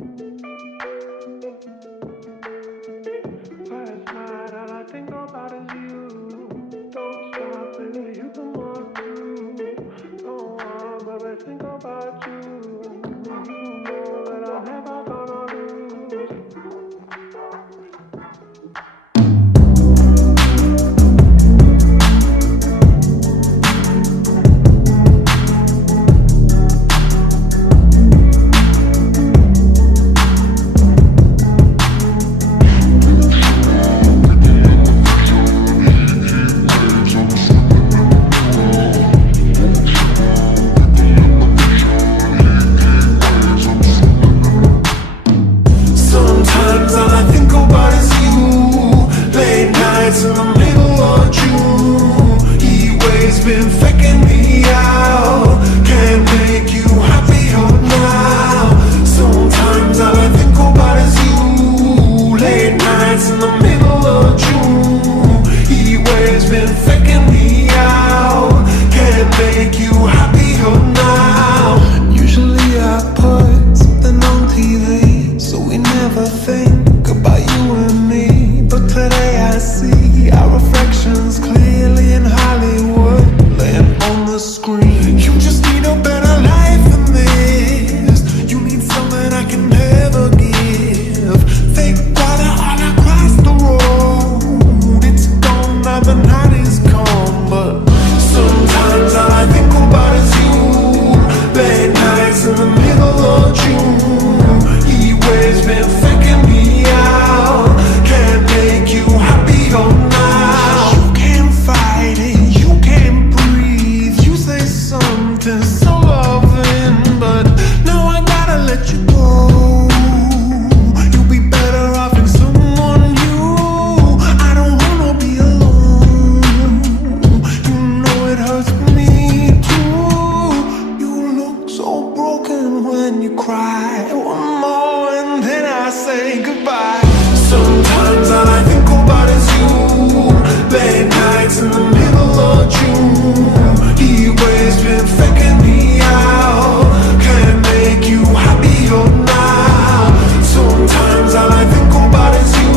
Last night, all I think about is you. Don't stop, baby, you can walk too. Go on, baby, think about you. You know that I'm never gonna lose. Sometimes all I think about is you. Late nights in the middle of June. Heat waves been faking me out. Can't make you happier now. Sometimes all I think about is you. Late nights in the middle of June. Heat waves been faking me out. Can't make you happier now. Usually I put something on TV, so we never think about you and me. But today I see our reflections clearly in Hollywood, laying on the screen. You just need a better life than this. You need something I can never give. Fake water all across the road. It's gone now, the night is come. But sometimes all I think about is you. Late nights in the middle of June. Heat waves been faking me out. Can't make you happier now. You can't fight it, you can't breathe. You say something so loving, but now I gotta let you go. You'll be better off in someone new. I don't wanna be alone. You know it hurts me too. You look so broken when you cry. One more and then I say goodbye. Sometimes all I think about is you. Late nights in the middle of June. Heat waves been faking me out. Can't make you happier now. Sometimes all I think about is you.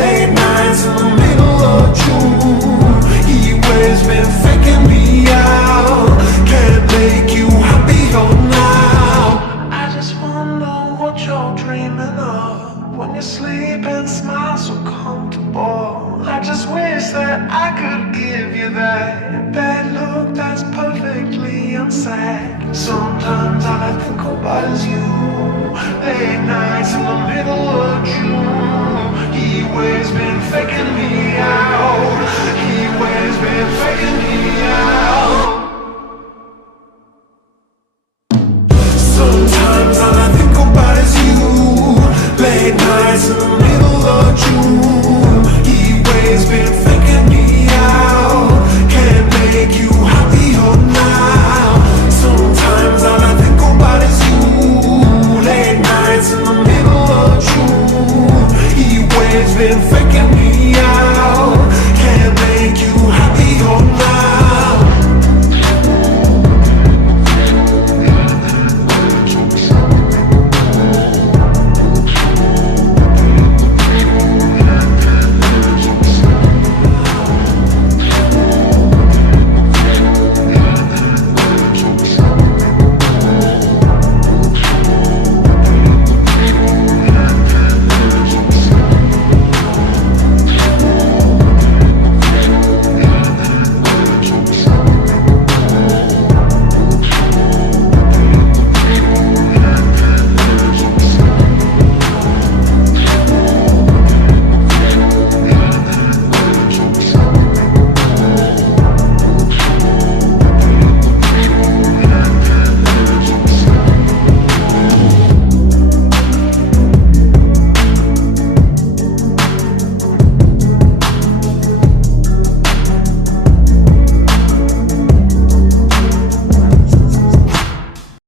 Late nights in the middle of June. Heat waves been faking me out. Can't make you happier now. I just wonder what you're dreaming of when you sleep and smile so comfortable. I just wish that I could give you that look that's perfectly unsaid. Sometimes all I think about is you. Late nights in the middle of June. Heat waves been faking me out. Heat waves been faking me out. Sometimes all I think about is you. Late nights in the middle of June. Heat waves been faking me out. Can't make you happier now. Sometimes all I think about is you. Late nights in the middle of June. Heat waves been faking